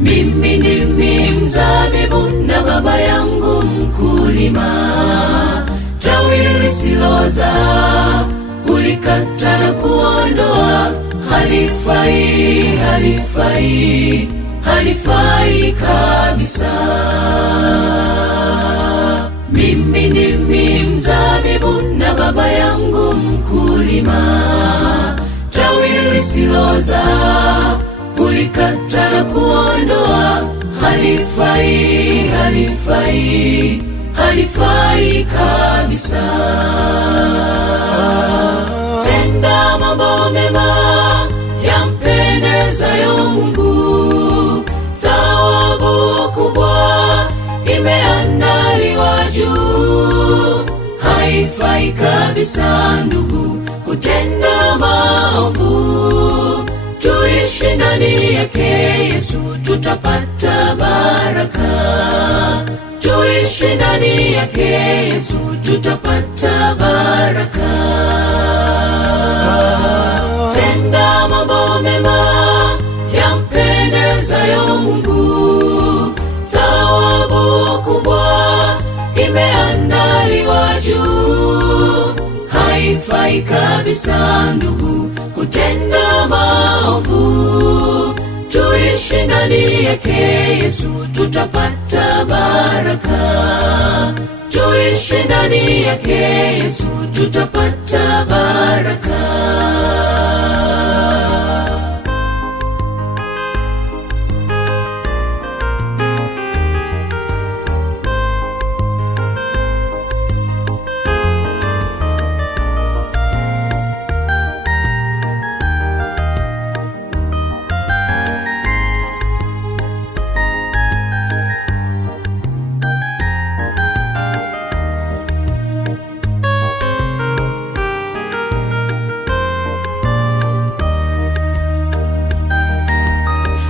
Mimi ndimi mzabibu na baba yangu mkulima. Tawi lisiloza hulikata na kuondoa, halifai, halifai, halifai kabisa. Mimi ndimi mzabibu na baba yangu mkulima. Tawi lisiloza hulikata na kuondoa, halifai, halifai, halifai kabisa. Tenda mambo mema yampendezayo Mungu, thawabu kubwa imeandaliwa juu. Haifai kabisa ndugu kutenda maovu, tuishi ndani yake Yesu tutapata baraka. Tuishi ndani yake Yesu tutapata baraka. Tenda mambo mema yampendezayo Mungu, thawabu kubwa imeandaliwa juu. Haifai kabisa ndugu kutenda maovu, tuishi ndani yake Yesu tutapata baraka. Tuishi ndani yake Yesu tutapata baraka.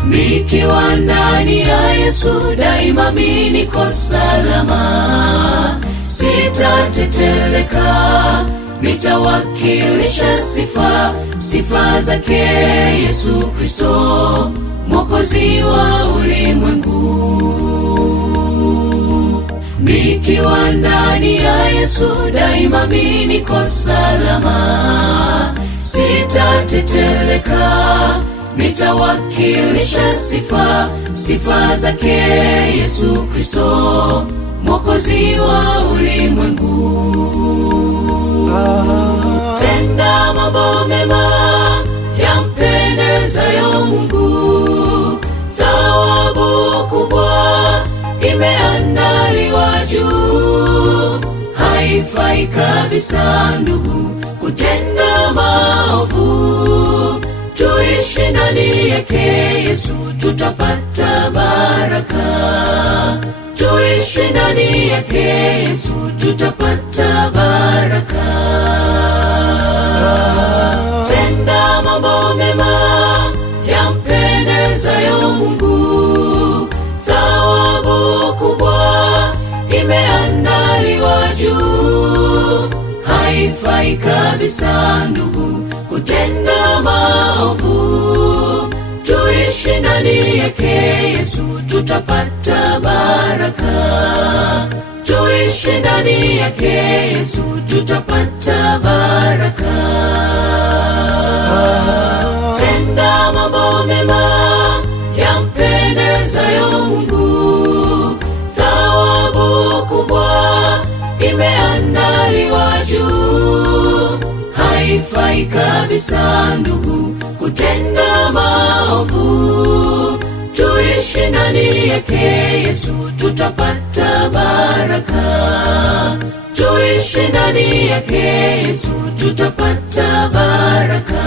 Nikiwa ndani ya Yesu daima mimi niko salama. Sitateteleka, nitawakilisha sifa zake Yesu Kristo, Mwokozi wa ulimwengu. Nikiwa ndani ya Yesu daima mimi niko salama. Sitateteleka, nitawakilisha sifa zake Yesu Kristo, Mwokozi wa ulimwengu. Tenda mambo mema yampendezayo Mungu, thawabu kubwa imeandaliwa juu. Haifai kabisa ndugu kutenda maovu, tuishi ndani yake Yesu tutapata baraka. Tuishi ndani yake Yesu tutapata baraka. Tenda mambo mema yampendezayo Mungu, thawabu kubwa imeandaliwa juu. Haifai kabisa ndugu kutenda maovu, tuishi ndani yake Yesu tutapata baraka. Tuishi ndani yake Yesu tutapata baraka. Tenda mambo mema yampendezayo Mungu, thawabu kubwa imeandaliwa juu. Haifai kabisa ndugu kutenda maovu, tuishi ndani yake Yesu tutapata baraka. Tuishi ndani yake Yesu tutapata baraka.